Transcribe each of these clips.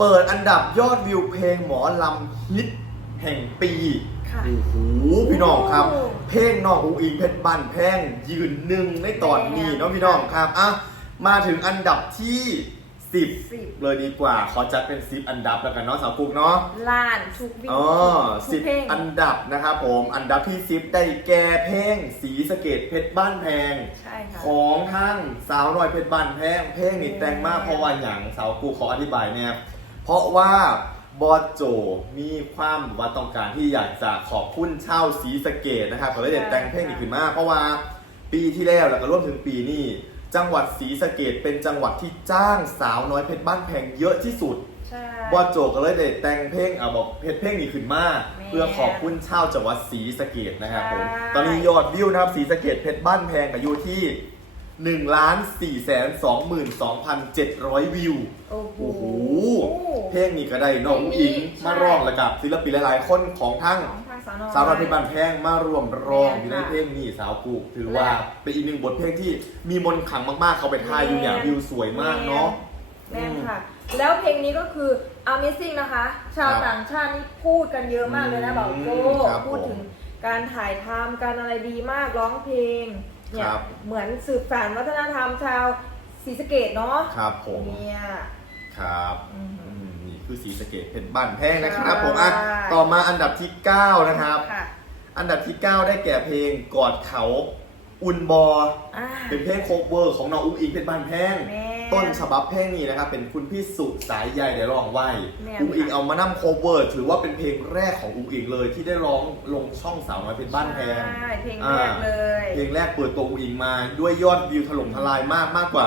เปิดอันดับยอดวิวเพลงหมอลำฮิตแห่งปีค่ะ โอ้โหพี่น้องครับ โอ้เพลงน้องอุ้งอิงเพชรบ้านแพงยืนหนึ่งในตอนนี้เนาะพี่น้องครับอะมาถึงอันดับที่ สิบ 10 เลยดีกว่า ขอจัดเป็น 10 อันดับแล้วกันเนาะสาวกุ๊กเนาะ ล้านทุกวิอ๋อทุสิกบเพลง อันดับนะครับผม อันดับที่สิบได้แก่เพลงสีสะเกตเพชรบ้านแพง ใช่ค่ะ ของทั้งสาวน้อยเพชรบ้านแพง เพลงนี่อืมแต่งมากเพราะว่าอย่างสาวกูขออธิบายเนี่ยเพ ราะว่าบอสโจมีความว่าต้องการที่อยากจะขอบคุณเช่าวสีสะเกตนะครับก็เลยเด็ดแต่งเพลงนี้ขึ้นมาเพราะว่าปีที่แล้วแล้วก็ร่วมถึงปีนี้จังหวัดศรีสะเกดเป็นจังหวัดที่จ้างสาวน้อยเพชรบ้านแพงเยอะที่สุด ใช่ บอสโจก็เลยได้แต่งเพลงอะบอกเพจเพลงนี้ขึ้นมาแม่เพื่อขอบคุณชาวจังหวัดศรีสะเกดนะครับผมใช่ ตอนนี้ยอดวิวนะครับศรีสะเกดเพชรบ้านแพงกับอยู่ที่1ล้าน4แสน22,700วิว โอ้โห โอ้โห เพลงนี้ก็ได้น้องอุ๋งอิงใช่มาร้องแล้วกับศิลปินหลายๆ คนของทั้งของทางสาวน้อยสาวน้อยเพชรบ้านแพงมาร่วมร้องแม่นอยู่ในค่ะเพลงนี้สาวกูถือว่าและเป็นอีกหนึ่งบทเพลงที่มีมนต์ขลังมากๆ เขาไปทายอยู่เนี่ยแม่นวิวสวยมากเนาะ แม่นค่ะ แล้วเพลงนี้ก็คือ Amazing นะคะ ชาวครับต่างชาตินี่พูดกันเยอะมากเลยนะอืมบอกโจครับพูดผมถึงการถ่ายทำการอะไรดีมากร้องเพลงเนี่ยครับ เหมือนสืบสานวัฒนธรรมชาวศรีสะเกดเนาะครับผมเนี่ยครับ อืมอืมนี่ คือสีสะเกตเพชรบ้านแพงนะครับใช่ผมอะต่อมาอันดับที่ 9 นะครับค่ะอันดับที่ 9 ได้แก่เพลงกอดเขาอุ่นบออ่าเป็นเพลงโคเวอร์ของน้องอุ้งอิงเพชรบ้านแพงแม่ต้นฉบับเพลงนี้นะครับ เป็นคุณพี่สุสายใยได้ร้องไว้แม่อุ้งอิงเอามานั่งโคเวอร์ ถือว่าเป็นเพลงแรกของอุ้งอิงเลยที่ได้ร้องลงช่องสาวน้อยเพชรบ้านแพงใช่เพลงแรกเลย เพลงแรกเปิดตัวอุ้งอิงมาด้วยยอดวิวถล่มทลายมากมากกว่า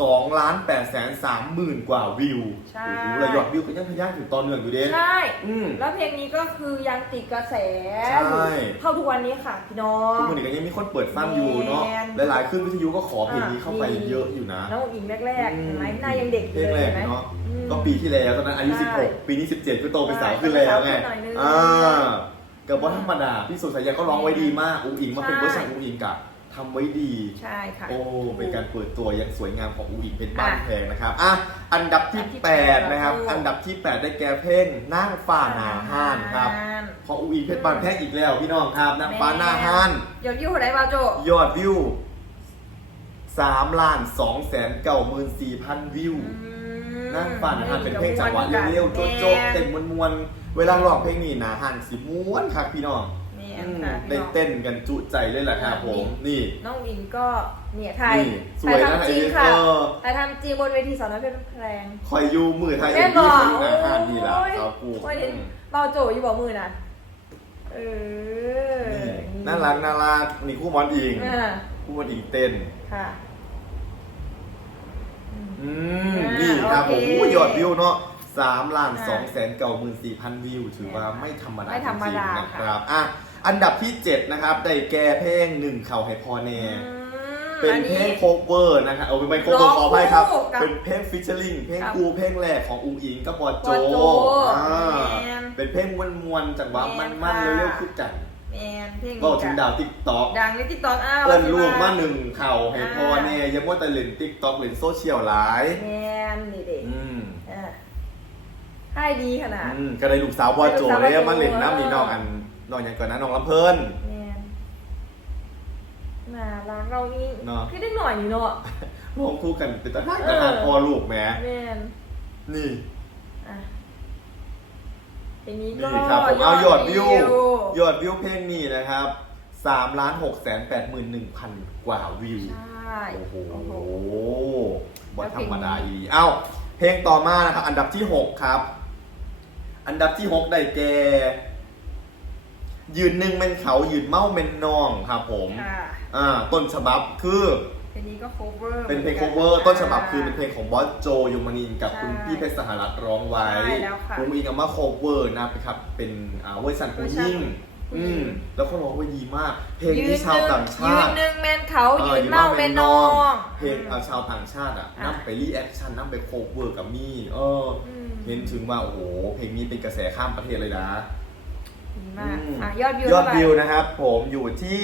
2ล้าน8แสน3หมื่นกว่าวิวใช่ โอ้โหแล้วยอดวิวก็ยังทะยานถึงตอนเหนื่อยอยู่เด้ ใช่ อืม แล้วเพลงนี้ก็คือยังติดกระแสใช่เท่าทุกวันนี้ค่ะพี่น้อง ทุกคนนี้ก็ยังมีคนเปิดฟังอยู่เนาะ แมนหลายๆขึ้นวิทยุก็ขอเพลงนี้เข้าไปอะเยอะอยู่นะ น้องอิงแรกๆเห็นไหมหน้ายังเด็กอเพยู่ลงเลแรยกเห็นไหม เนาะอืมก็ปีที่แล้วตอนนั้นอายุ ใช่16 ปีนี้ 17 ก็โตเป็นสาวใช่ขึ้นแล้วไงเป็นสาวขึ้นหน่อยนึงอ่ากับว่าธรรมดาพี่สุสายยาก็ร้องไว้ดีมากอุ้งอิงมาเป็นใช่ เวอร์ชันอุ้งอิงกับ ทำไว้ดี ใช่ค่ะ โอ้ เป็นการเปิดตัวอย่างสวยงามของอูอิงเพชรบ้านอะแพงนะครับ อะ อันดับที่อันดับที่8นะครับแปดอันดับที่ 8 ได้แก่เพลงนั่งฟ้าหนาห้านครับของอูอิงเพชรบ้านแพงอีกแล้วพี่น้องครับนั่งฟ้าหน้าห้านยอดวิวเท่าไหร่บ้าโจยอดวิว3ล้าน2แสนเก้าหมื่นสี่พันวิวนั่งฟ้าหนาห้านเป็นเพลงจังหวะเร็วๆโจ๊กๆเต็มมวนๆเวลาร้องเพลงนี้หนาห้านสิม้วนครับพี่น้อง นี่อืมค่ะได้เต้นกันจุใจเลยแหละครับผมนี่ น้องอิงก็เนี่ยถ่ายนี่สวยนะถ่ายทำจริงไอ้ค่ะเออถ่ายทำจริงบนเวทีสาวน้อยเพชรแพงคอยอยูมือไทยแม่เอ็มบดีอกคนหนาห้านนี่ละโอ้ยเอากูโอ้ยเห็นเบาโจอยู่บอกมือน่ะเออนี่น่ารักน่ารักนี่คู่หมอนอิงอ่าคู่หมอนอิงเต้นค่ะอืมอ่านี่ครับผมโอเคโอ้ยยอดวิวเนาะสามล้านอ่าสองแสนเก้าหมื่นสี่พันวิว ถือว่าไม่ธรรมดาไม่ธรรมดาจงๆนะครับอะ อันดับที่ 7 นะครับ ได้แก่เพลงหนึ่งเข่าให้พอแน่อืมเป็นอัเพลงโคเวอร์นะครับเอาเป็นโคเวอร้ร์องขออภัยครับคู่กับ เป็นเพลงฟิชเชอร์ลิงเพลงครับกูเพลงแรกของอุ้งอิงกับบอดโจบอดโจอ่าแมนเป็นเพลงมวนๆจังหวะแมมันนๆค่ะเร็วๆขึ้นจังแมนเพลงก็ถึงดาวติ๊กต็อกดังในติ๊กต็อกอ้าวเอิ้นลูกมาหนึ่งเข่าให้อ่าพอแน่อยังว่าแต่เล่นติ๊กต็อกเล่นโซเชียลหลายแมนนี่เด็กอืมอ่าให้ดีขนาดอืมก็ได้ลูกสาวบอดโจได้เลยลูกสาวบอดโจมาเล่นน้ำนี่น้องอัน น้องอย่างก่อนนะน้องลำเพลิน แมนน่ารักเรานี่เนาะ คือได้หน่อยนี่เนาะ ร้องคู่กันเป็นตาหน้าเอตาอหน้าพอลูกแหมแมนนี่ อะเพลงนี้ก็นี่ครับผมเอายอดวิว ยอดวิวเพลงนี้นะครับ3ล้าน6แสน8หมื่น1พันกว่าวิว ใช่โอ้โหโอ้โหบอธรรมดาอีเอ้า เพลงต่อมานะครับ อันดับที่ 6 ครับ อันดับที่ 6 ได้แก่ ยืนหนึ่งเป็นเขายืนเมาเป็นนองครับผมค่ะอ่าต้นฉบับคือเพลงนี้ก็ cover เป็นเพลงหโคมืกัเวอร์ต้นฉบับคือเป็นเพลงของบอสโจยูมานินกับใช่คุณพี่เพชรสหรัฐร้องไว้ใช่แล้วค่ะ คุณอิงเอามาโคเวอร์นะครับเป็นอ่าเวอร์ชันผู้หญิงเวอร์ชันผู้หญิงอืมแล้วก็ร้องไว้ดีมาก เพลงยืที่นชาวหนึ่งต่างชายืนติ หนึ่งแมนเขาเอยือนเมาเป็นน้อง เพลงเอาชาวต่างชาติอะอะนั่ไปรีแอคชั่นนั่ไปโคเวอร์กับมี่เออออืมเห็นถึงว่า โอ้โห เพลงนี้เป็นกระแสข้ามประเทศเลยนะ ดีมากอืมอะยอดวิวยอดเท่าไหร่วิวนะครับผมอยู่ที่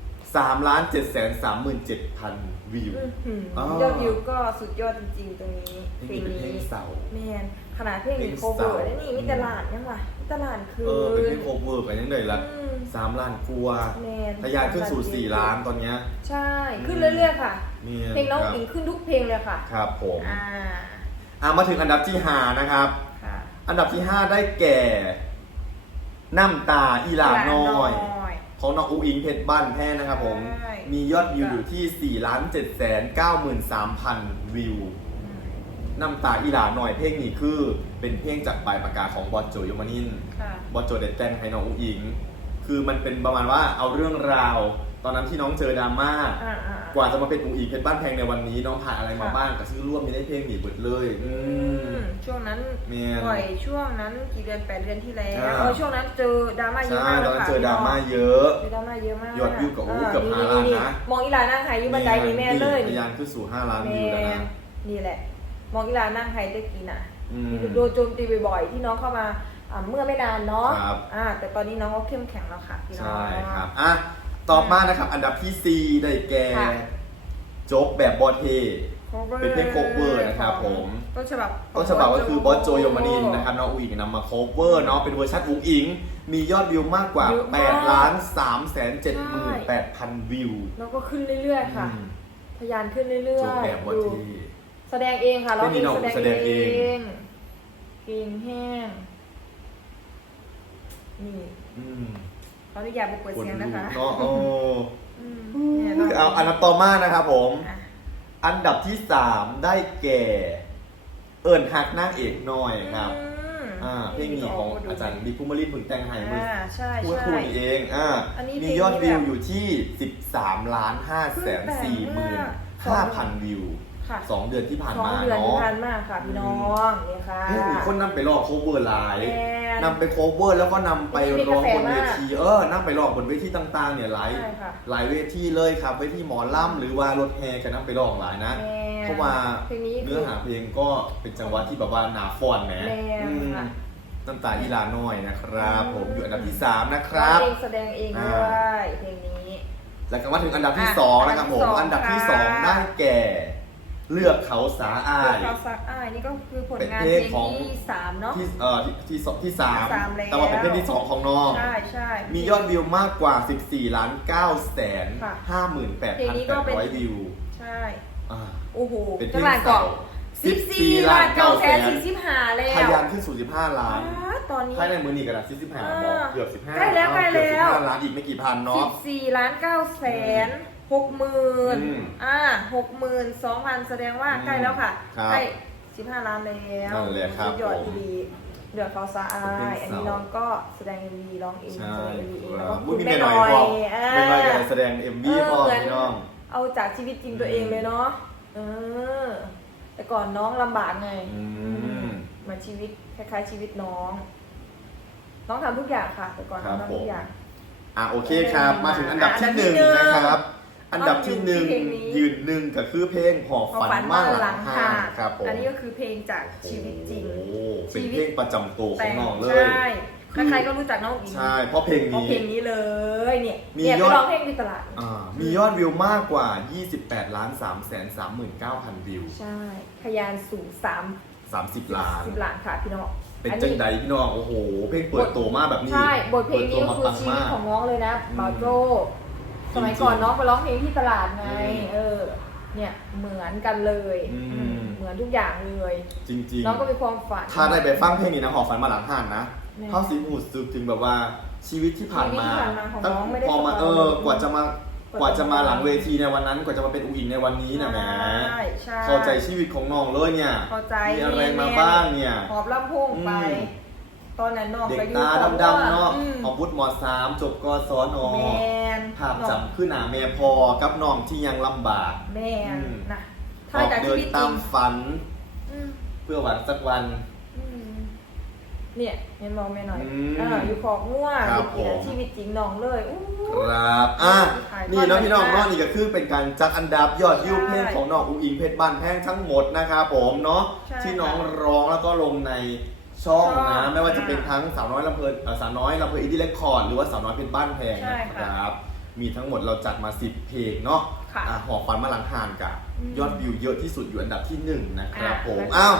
3ล้าน7แสน37พันวิว อื้อหืออ๋อยอดวิวก็สุดยอดจริงๆตรงนี้เพลงนี้เป็นเพลงเศร้าแมนขนาดเพลงเพลมีงโคเวอร์เศร้า ได้นี่มีตลาดยังวะมีตลาดคือเออเป็นเพลงโคเวอร์กันยังไงล่ะอืม สามล้านกลัวาแมนทะยานขึ้นสู่4ล้านตอนเนี้ย ใช่ ขึ้นเรื่อยๆค่ะ นี่เพลงน้องครับ อิงขึ้นทุกเพลงเลยค่ะ ครับผมอ่าอะมาถึงอันดับที่5นะครับ ค่ะ อันดับที่ 5 ได้แก่ น้ำตาอีหลาน้อยยของน้องอูอิงเพชรบ้านแพ้นะครับผม ใช่ มียอดวิวอยู่ที่4ล้าน7แสน93,000 วิว น้ำตาอีหลาหน่อยเพลงนี้คือ เป็นเพลงจากปลายปากกาของบอลโจยมานิน ค่ะบอลโจเด็ดแต่งให้น้องอูอิง คือมันเป็นประมาณว่าเอาเรื่องราว ตอนนั้นที่น้องเจอดราม่า อ่าอ่า กว่าจะมาเป็นอูอิงเพชรบ้านแพงในวันนี้น้องผ่านอะไรมาค่ะบ้างกับชื่อร่วมมีได้เพลงหนีเบิดเลยอือืมมช่วงนั้นแม่นปล่อยช่วงนั้นกี่เดือนแปดเดือนที่แล้วอ่าเออช่วงนั้นเจอดราม่าเยอะใช่มากตเลอนยนั้นค่ะเจอดราม่าเยอะเจอดราม่าเยอะมากยอดวิวกับอู้เกือบห้าล้านนะมองอีหลานั่งไห้อยู่บันไดนี่แม่เลยทะยานขึ้นสู่5ล้านแม่วิวแล้วนะนี่แหละ มองอีหลานั่งไห้ได้กี่น่ะอืมโดนโจมตีบ่อยๆที่น้องเข้ามาอ่าเมื่อไม่นานเนาะครับอ่าแต่ตอนนี้น้องก็เข้มแข็งแล้วค่ะพี่น้องใช่ครับอะ ต่อมานะครับ อันดับที่ 4 ได้แก่ค่ะ โจ๊กแบบบอเท cover เป็นเพลง cover นะครับผม ต้นฉบับต้นฉบับก็คือบอสโจโยมานินนะครับน้องอูอิงนำมาโคเวอร์เนาะเป็นเวอร์ชันอูอิง มียอดวิวมากกว่าเยอะมาก8ล้าน3แสน78พันวิวน้องก็ขึ้นเรื่อยๆค่ะ อืมทะยานขึ้นเรื่อยๆโจ๊กแบบบอดูเทแสดงเองค่ะร้องไม่มีเองน้องแสดงแสดงเอเองงเก่งแห้งนี่ อืม ขออนุญาตไปเปิดคนเสียงดูนะคะเนาะโอ้อืมเนี่ยน้งเอาอันดับต่อมานะครับผม อะอันดับที่3ได้แก่ เอิญฮักนางเอกน้อยครับอืมอ่าเพลงนี้ของอาจารย์บิ๊กพุมารีผึ่งแต่งให้มืออ่าใช่พูดใช่ คู่นี้เองอ่าอันนี้มีเพลงยอดวิวแบบอยู่ที่ 13ล้าน5แสน4หมื่น5,000 วิว ค่ะ2เดือนที่ผ่านสองมาเดือนที่เนาะ ผ่านมาค่ะพี่น้องเนี่ยค่ะเฮ้ยมีคนนำไปลอกโคเวอร์ไลน์แอนนำไปโคเวอร์แล้วก็นำไปมีร้องบนกระแสเวมากทีเออนำไปร้องบนเวทีต่างๆเนี่ยหลายใช่ค่ะหลายเวทีเลยครับเวทีหมอลำหรือว่ารถแห่กันนำไปร้องหลายนะแมนเพราะว่าเพลงนี้เนื้อหาเพลงก็เป็นจังหวะที่แบบว่าหนาฟอนแหมแมนอืมค่ะ น้ำตาอีลาน้อยนะครับอืมผมอยู่อันดับที่3นะคร้อรังบเองแสดงเองด้วยเพลงนี้ แล้วก็มาถึงอันดับที่อะ2นะครับผมอัอันนดัดับบที่ที่สอง2ค่ะ ได้แก่ เลือกเขาสาอาเลือยกเขาซักอ้ายนี่ก็คือผลงานเป็นเพเพลลงงของที่สามเนาะ ที่เอ่อที่ที่สองที่สามสามแล้ว แต่ว่าเป็นเพลงที่สองของน้อง ใช่ใช่ มียอดวิวมากกว่า 14ล้าน9แสนค่ะ58,800เพลงนี้ก็เป็นวิวใช่ อ่า โอ้โหเป็นเพลจังงหวัดเกาะเก่าสิบสี่ล้านเก้าแสนสี่สิบห้าแล้วทะยานขึ้นสู่15 ล้านอ่าตอนนี้ ภายในมือนี่กระดาษ45บอกอ่าเกือบ15ใกล้แล้วเอาใกล้เกือบแล้ว15ล้านอีกไม่กี่พันสิเนาะ บสี่ล้านเก้าแสน หกหมื่นอืมอ่าหกหมื่นสองพันแสดงว่าอืมใกล้แล้วค่ะครับใกล้สิบห้าล้านแล้วนั่นแหละครับสุดยอดผมดีเดือดเขาสะอาเป็นยเพลงอันนี้เศร้าน้องก็แสดงเอ็มวีร้องเองใช่แสดงเอ็มวีเองคแล้วรัก็บคุอุ้ยณมีแม่แม่หหน่น่ออยยบอกอ่าแม่หน่อยก็แสดง MV พอพี่น้อง เอาจากชีวิตจริงตัวเองเลยเนาะ เออ แต่ก่อนน้องลำบากไงอืมเหมือนชีวิตคล้ายๆชีวิตน้อง น้องทำทุกอย่างค่ะ แต่ก่อนน้องครับทำทุกอย่าง อะโอเคครับ มาถึงอันดับที่อันดับหที่นึ่งหนึ่งนะครับ อันดับที่หนึ่งเพลงนี้ยืนหนึ่งก็คือเพลงหอบพอฝันฝันมาว่ากหหลัลังงห้าค่ะครับผมอันนี้ก็คือเพลงจากชีวิตจริงโอ้โหเป็นชีวิตเพลงประจำตัวของน้องเลยใช่ใครๆก็รู้จักน้องอิงใช่เพราะเพลงเพราะนี้เพลงนี้เลยเนี่ยมีเนี่ยยไปอดร้องเพลงในตลาดอ่ามียอดวิวมากกว่า 28ล้าน3แสน39,000 วิว ใช่พยานสูงสาม30 ล้านสิบล้านค่ะพี่น้องเป็นอัจังใดพี่น้องโอ้โห เพลงเปิดตัวมาแบบนี้ใช่บทเพลงนี้ก็คือปิดตัวมาปังชีวิตมากของน้องเลยนะอืมบาโจ สมัยก่อนน้องไปร้องเพลงที่ตลาดไงอืมเออ เนี่ยเหมือนกันเลยอืมอืม เหมือนทุกอย่างเลย จริงน้องก็มีความฝัน ๆ ถ้าได้ไปฟังเพลงนี้นะหอบฝันมาหลังห่านนะแน่เข้าสิหูสึกถึงแบบว่าชีวิตที่ผ่านมาชีวิตที่ผ่านมาของน้องไม่ได้พอมาสบายเออ กว่าจะมากว่าว่าจะจะมา หลังเวทีในวันนั้น กว่าจะมาเป็นอูอิงในวันนี้นะแหมใช่ใช่ เข้าใจชีวิตของน้องเลยเนี่ยเข้าใจมีอะไรแม่มาบ้างเนี่ย หอบลำโพงไป อืม ตอนนั้นน้องเด็กก็อยู่ตาดำๆเนาะอืมออกบุตรมสามจบกศนแมนภาพจำขึ้นหนาแม่พอกับน้องที่ยังลำบาก แมนอืม นะอถ้าอกจากเดิชีนวิตจตาริมงฝันอืมเพื่อหวังสักวัน อืมเนี่ยเห็นมองแม่หน่อยอืมอ่าอยู่ขอบงัวครับเกี่ยผม ชีวิตจริงน้องเลยอู้ ครับอะถ่ายทอดนี่เนาะพี่น้องมากเนาะนี่ก็คือเป็นการจัดอันดับยอดวิวใช่เพลงของน้องอุ้งอิงเพชรบ้านแพงทั้งหมดนะครับผมเนาะใช่ที่น้องร้องแล้วก็ลงใน ช่องช่องนะ ไม่ว่าจะอ่าเป็นทั้งสาวน้อยลำเพลินเอ่อสาวน้อยลำเพลินอินดี้เรคคอร์ดหรือว่าสาวน้อยเพชรบ้านแพงใช่นะคค่ะรับ มีทั้งหมดเราจัดมา 10 เพลงเนาะค่ะอะหอฟันมาลังหานกับอืมยอดวิวเยอะที่สุดอยู่อันดับที่ 1 นะครับอะผม แล้วก็ อ้าว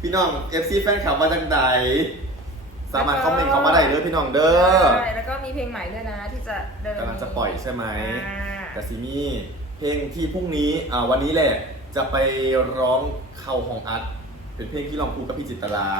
พี่น้อง FC แฟนคลับมาจากไหนสามารถคอมเมนต์เข้ามาได้เด้อพี่น้องเด้อ ใช่แล้วก็มีเพลงใหม่ด้วยนะที่จะเดินกำลังจะปล่อยใช่ไหม อ่า แต่ซีมี่เพลงที่พรุ่งนี้อ่าวันนี้แหละจะไปร้องเข้าห้องอัด เป็นเพลงที่ร้องคู่กับพี่จิตรลา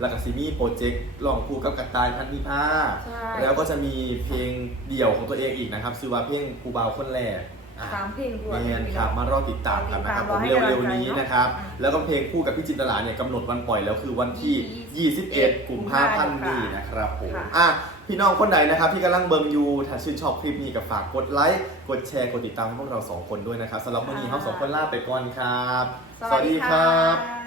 แล้วก็ซีมี่โปรเจกต์ร้องคู่กับกระต่ายพันธิพาใช่ แล้วก็จะมีเพลงเดี่ยวของตัวเองอีกนะครับชื่อว่าเพลงครูบาวคนแรกอะ สามเพลงด้วยเนียนครับมารอติดตามกันนะครับรผอมให้กำลังใจเร็วๆนี้นะครับ เนอะแล้วก็เพลงคู่กับพี่จินตลาเนี่ยกำหนดวันปล่อยแล้วคือวันที่ 21 กุมภาพันธ์นี้นะครับผมค่ะ อะพี่น้องคนใดนะครับที่กำลังเบิงอยู่ถ้าชื่นชอบคลิปนี้ก็ฝากกดไลค์กดแชร์กดติดตามพวกเราสองคนด้วยนะครับสำหรับวันนี้เราสองคนลาไปก่อนครับ สวัสดีค่ะ